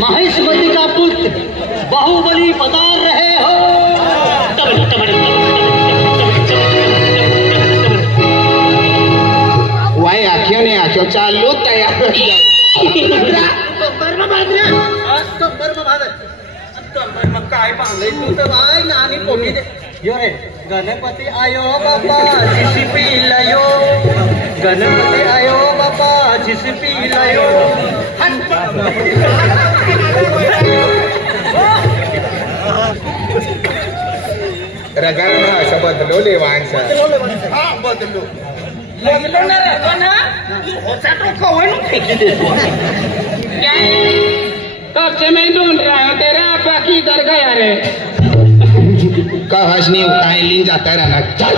महेशवती का पुत्र बाहुबली पधार रहे हो। वाई आख्यो ने आख्यो चालू तयार काय बांधलंय तू तर बाय नानी पोटी दे यो रे गणपती आयो बाबा जिसिपी लयो गणपती आयो बाबा जिसिपी लयो रगाना असं बदलो लेवांचा हा बदलो लगलो ना रे ना होता तो कौन फेंकी दे क्या कब से मैं ढूंढ रहा हूँ तेरा आपा की इधर गया रे का हसनी उठाए लीन जाता रहना चल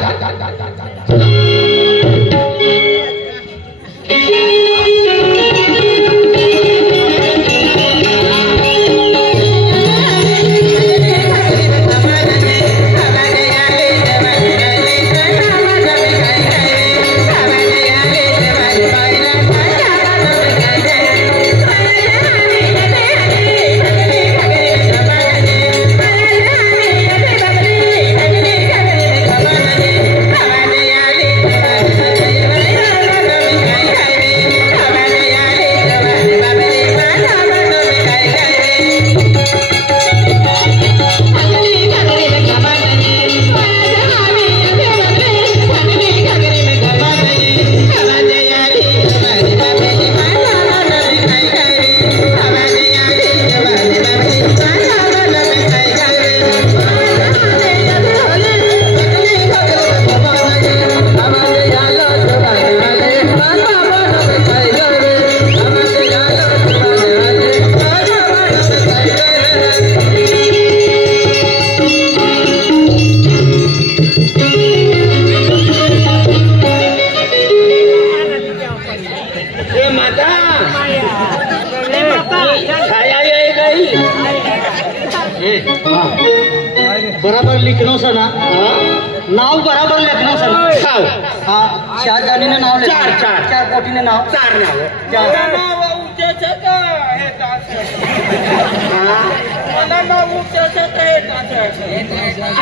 बराबर लिखनो सा ना नाव बराबर लिखनो सा ना हाँ चार जानी ने नाव चार कोटी ने नाव चार नाव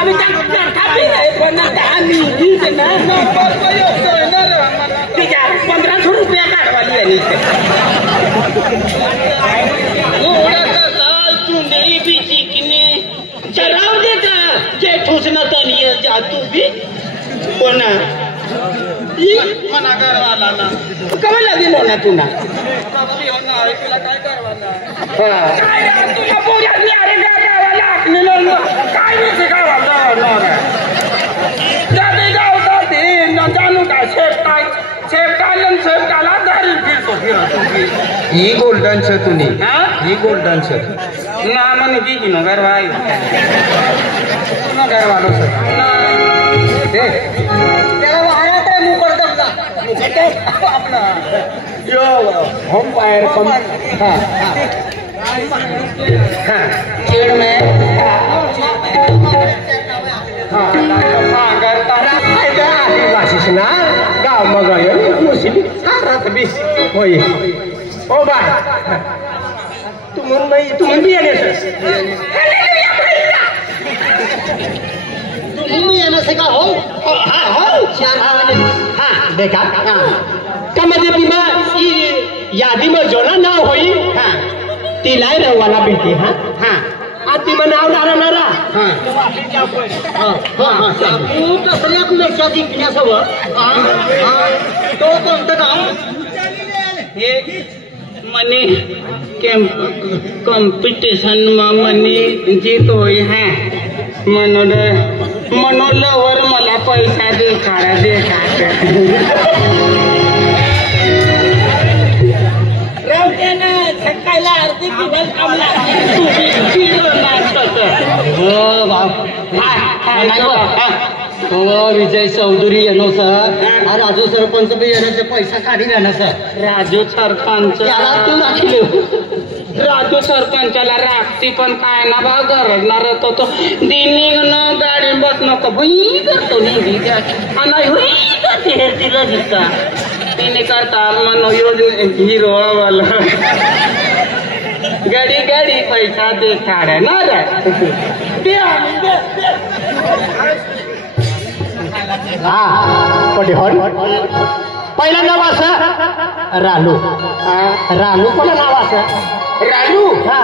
अभी ₹1500 काढवाली आहे चराव देता जे ठोसना तनिए जा तू भी कोना मना करवाला ना कब लगी मोना तू ना बाबा होना अरे तुला काय करवाला हां काय यार तुला पोऱ्यात नाही अरे गावाला आपल्याला काय नाही शिकावाला ना दादे गाव दादे ना जाणू का शेप काला दारी फिरतो ही गोल्डन छ तुनी हां ही गोल्डन छ ना मने की न करवाई न करवालो सर ए त्याला वाहनात आहे मुकड दमला मुकड आपला यो होम फायर कम हां हां खेळ में हां करता फायदा आदिवासी ना गाव मगायो मुस्लिम सारत बी होय ओ बाय तुम भी आने से तुम भी आने से का हो हाँ हो चार हाँ देखा हाँ कमरे बीमा यादी में जोना ना होई हाँ तिलाई रवाना बिल्टी हाँ हाँ आती बनाव नारा नारा हाँ हाँ हाँ हाँ तू कसल्या कुणाच्या जिंकण्यासोबत हाँ तो कोणतं काम हे मनी कॉम्पिटिशन में मनी जीत हुई है मनोलवर मला पैसा देखाड़ा विजय चौधरी येनो सर राजू सरपंच भी येण्याचे पैसा काढी ना सर राजू सरपंच त्याला तू राखील राजू सरपंचाला राखती पण काय ना बा गरजणार तो दिनिंग गाडी बस नको भुई करतो नाही हुई करते हे तिला दिसता तिने करता मनो हिरो वाला गाडी गाडी पैसा दे काढ्या ना हा पटे हॉल पहिला नाव असं रानू रानू कोणा नाव असं रानू हा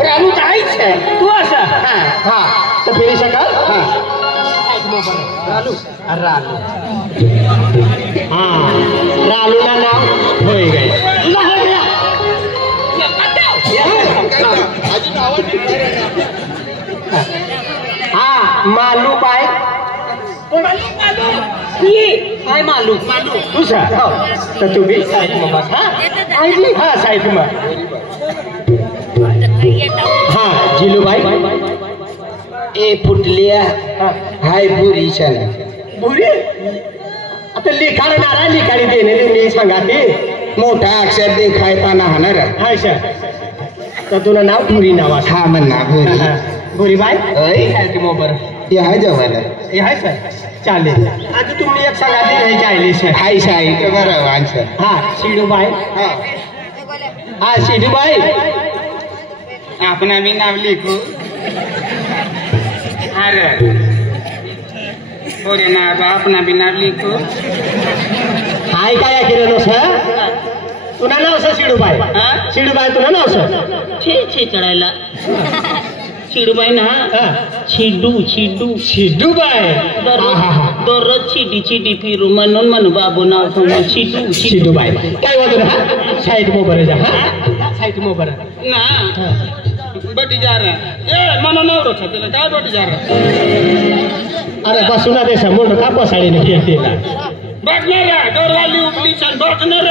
रानू काहीच आहे तू असं हा हा तर फेरी शकाल हा रानू रानू हा रानूला नाव होय गे हा मालू बाय काय मालू तुझा तर तुम्ही साईड मग बस हा साईड मग हा जिलूबाई ए फुटलिया हाय बुरी छान बुरी आता लिखाण नारा लिखाणी देणे मी सांगा ते मोठा अक्षर देखायताना हाणार हा सर तर तुला नाव पुरी नाव असं हा म्हणा बुरी बुरी बाय अय मोबर ते हाय जवाला हे आहे सर चालेल आता तुम्ही एक सांगा ते नाही चालेल सर हाय साई ते बरं आन्सर हा शिडूबाई हा शिडूबाई आपण आम्ही नाव लिखू अरे बोरे ना आपण आम्ही नाव लिखू हाय काय केलं नो सर तुला नाव सर शिडूबाई शिडूबाई तुला नाव सर छे चढायला चिडूबाई ना चिडू चिडू शिडूबाई दररोज चिडी फिरू म्हणून बाबू नाव सांगू चिडू शिडूबाई काय वाटत हा साईड मोबाईल जा हा साईड मोबाईल ना बटी जा रहा ए मनो नवरो छ त्याला काय बटी जा रहा अरे बसून दे समोर का बसाडीने केला बटणार डोरवाली उपली छन बटणार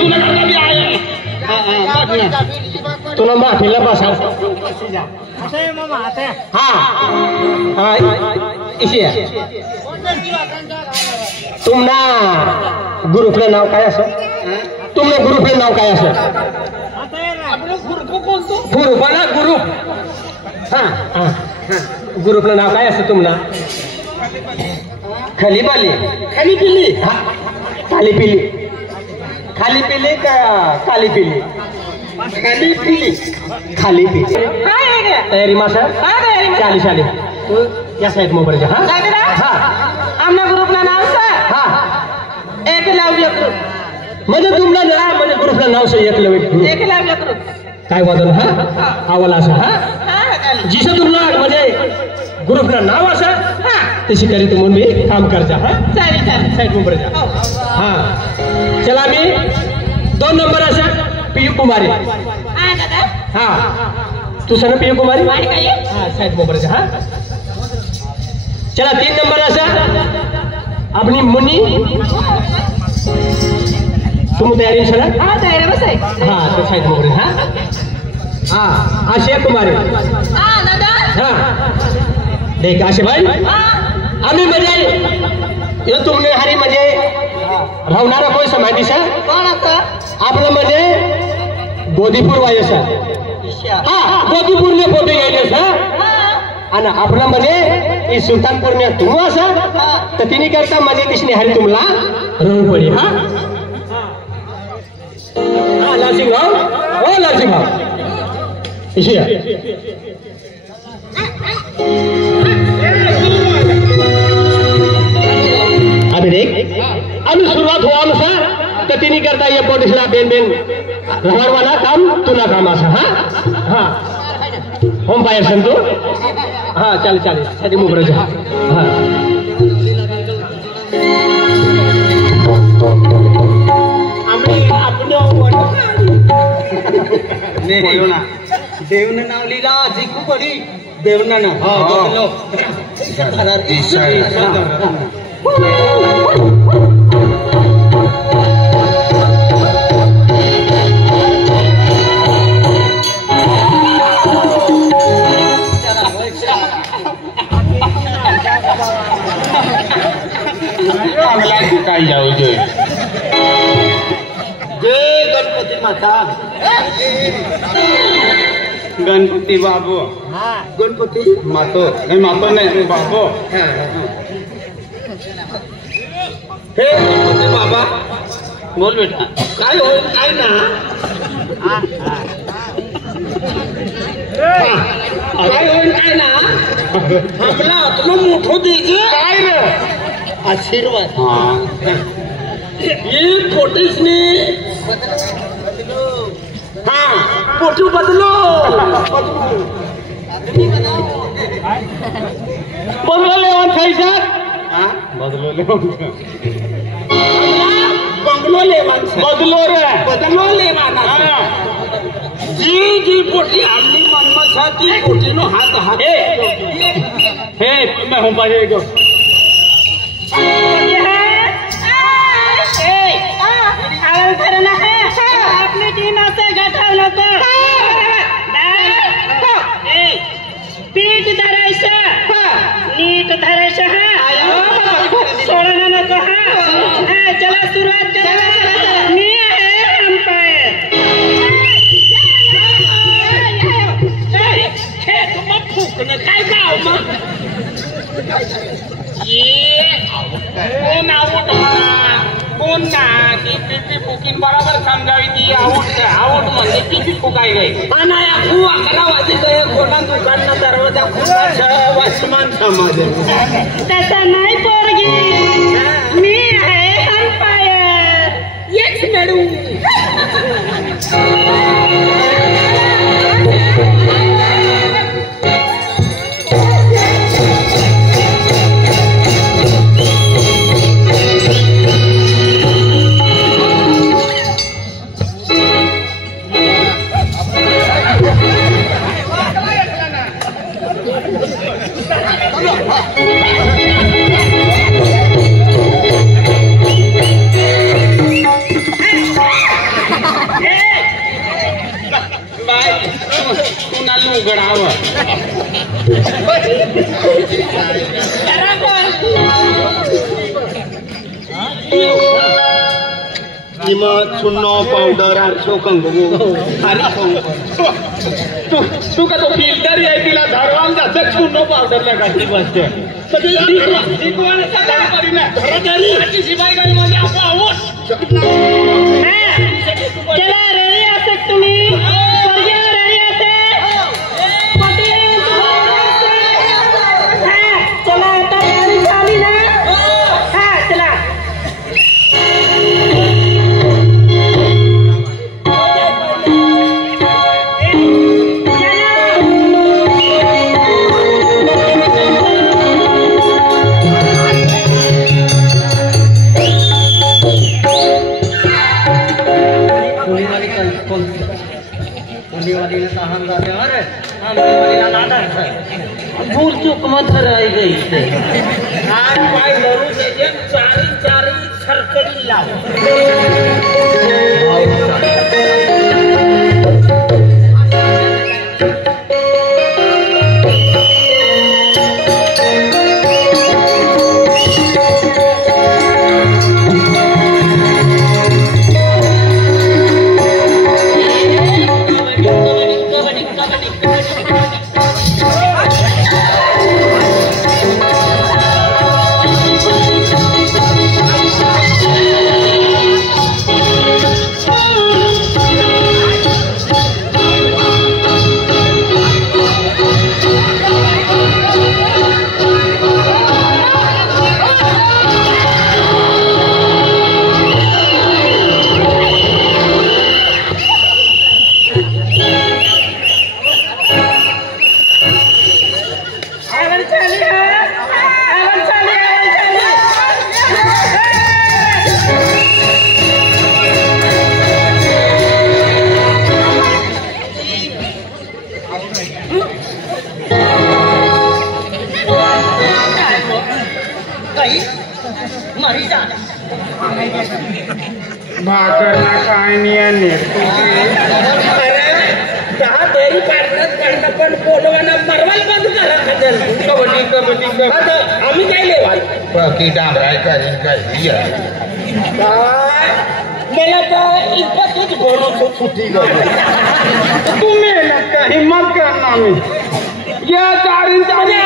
तू ना भी आया तुला माफीला बसा हा हा इशी तुमना ग्रुपलं नाव काय असं तुमने ग्रुपलं नाव काय असं ग्रुपाला ग्रुप हा हा ग्रुपलं नाव काय असं तुमना खलीबाली खाली पिली हा खाली पिली खाली पिली का काली पिली खाली पिली खाली पिली तयारी मासा चाली चाली या साईड मोबाईल हा हा आमना ग्रुपला नाव सर हा एकलव्य ग्रुप म्हणजे तुमला ना म्हणजे ग्रुपला नाव सर एकलव्य ग्रुप काय वादन हा आवाला असा हा जिसं तुमला म्हणजे ग्रुपला नाव असं तशी करी तुम्ही मी काम करता हा चालेल चालेल साईड मोबाईल हा चला मी 2 नंबर असा पीयू कुमारी हा तू सांग पीयू कुमारी हा साईड मोबाईल हा चला 3 नंबर असा अपनी मुनी तुम तयारी सर हा तयारी बस आहे हा तो साईड मोबाईल हा हा आशय कुमारी हा दादा हा देख आशे भाई आम्ही म्हणजे हे तुमने हरी म्हणजे राहणारा कोण समाधी सर कोण आता आपलं म्हणजे गोदीपूर वायसा हा गोदीपूर ने फोटो गेले सर आणि आपलं म्हणजे सुलतानपूर ने तुम असा तर तिने करता म्हणजे कृष्ण हरी तुम्हाला रहू पडी हा हा लालसिंग भाऊ हो लालसिंग भाऊ इशिया अभी देख अभी सुरुवात हुआ अनुसार तर तिने करता ये पोलिसला बेन बेन रवाना काम तुला काम असा हा हा होम फायर संतो हा चालेल चालेल साठी मोबराज हा आम्ही आपण देवनं नाव लिहिला जिंकू पडी देवना ना काय जाऊ माता गणपती बाबू गणपती मातो नाही मातो नाही बाबू हे गणपती बाबा बोल बेटा काय होईल काय ना काय होईल काय ना आपला आत्मा मोठं द्यायचं काय रे आशीर्वाद ये पोटीसने हाँ पोटू बदलो बदलले खायचा बंगलो लेवान बदलो रे बदलो लेवाना जी जी पोटी आपली मनमत ती पोटी नो हात हात हे मैं हूं पाजे को आपली टीम असे गठवलं तर पीठ धरायचं नीट धरायचं सोडणं नको चला सुरुवात करा मी आहे अंपायर काय गाव मग कोण आऊट कोण ना ती पीपी फुकीन बरोबर समजावी ती आऊट म्हणजे पीपी फुकाय गई अनाया खू 11 वाजे गए कोणा दुकानना दरवाजा खुला वाचमान समाज तसं नाही पोरगी मी आहे अंपायर येच मॅडम कुणाला उघडावं चुन्नो पावडर आरसो कंगो तू का तो फिल्टर आहे तिला धरवान जायचं चुन्नो पावडर लगायची बसते शिवाय गाडी मध्ये आपण आहोत चला रेडी असत तुम्ही रेडी असे चला आता गाडी झाली ना चला भूल चूक मत रह गई थे पाय धरून त्याचे चारी सरकडी लाव भाकरला काय नाही दहा देरी काढण्यात पण बोलवाना मरवाल बंद करा कबड्डी आता आम्ही काय लेवाल बाकी डांगराय काय काय गेला तर इतकंच बोलतो फुटी गयो तुम्ही नका हिम्मत करना मी या चारी चारी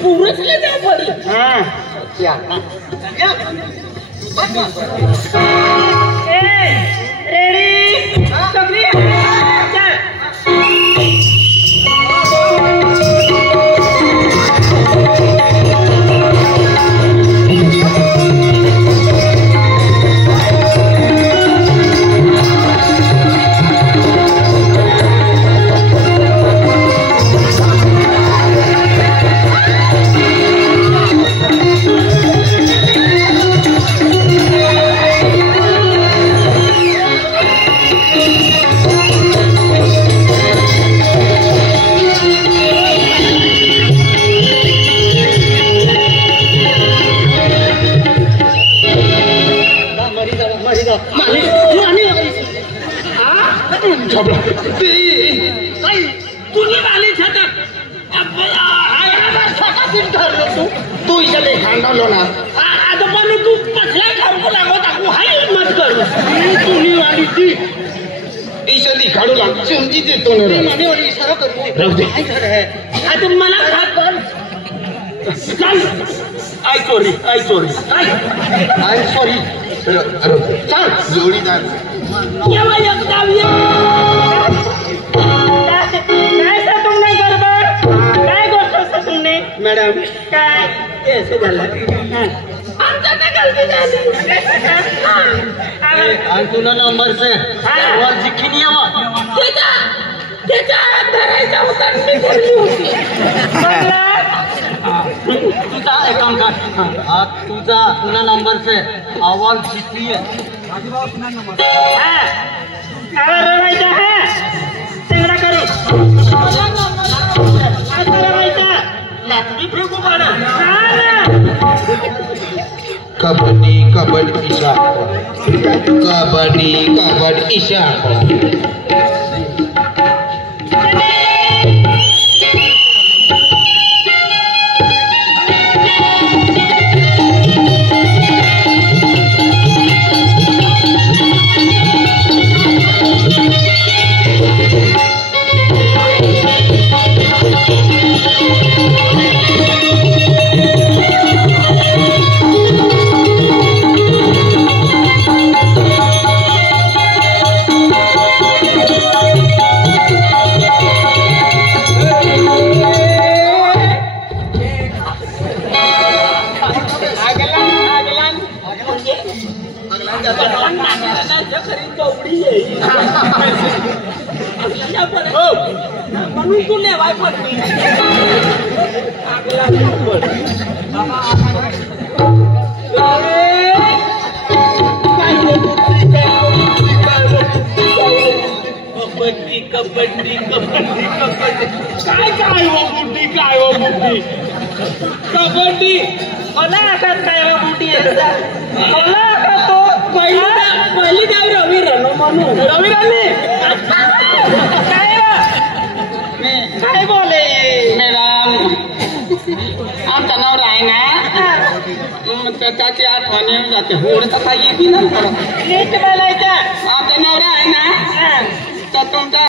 पुरसले जा पडी हां क्या ए रेडी सगळी चल तू इथे खांडवलो ना आता पण तू कसला खाऊ लागत टाकू हाय मत कर तुम्ही वाली ती इशली खाडू लाग समजी देतो ना माने वाली इशारा करतो राहू दे आता मला हात कर चल आय सॉरी आय सॉरी चल जोडीदार येवा एकदा मैडम काय कैसे झालं आमचा गलती झाली आणि तुला नंबर से वर जिखिनी आवा त्याचा धरायचा होता मी धरली होती तुझा एक काम कर तुझा नंबर से आवाज जितली है अगर रवायचा है तेवढा करू कबड्डी कबड्डी ईशा कबड्डी ईशा म्हणून तू नेवाय पडली कबड्डी कबड्डी कबड्डी कबड्डी काय हो बुड्डी कबड्डी मला आता काय हो बुड्डी मला आता तो पहिली जाऊ रवी रणो म्हणून रवी राणी काय बोले मॅडम आमचा नवरा आहे ना त्याची आठवण येऊन जाते एवढं तर काही येते ना नीट बोलायचं आमचा नवरा आहे ना तर तुमचा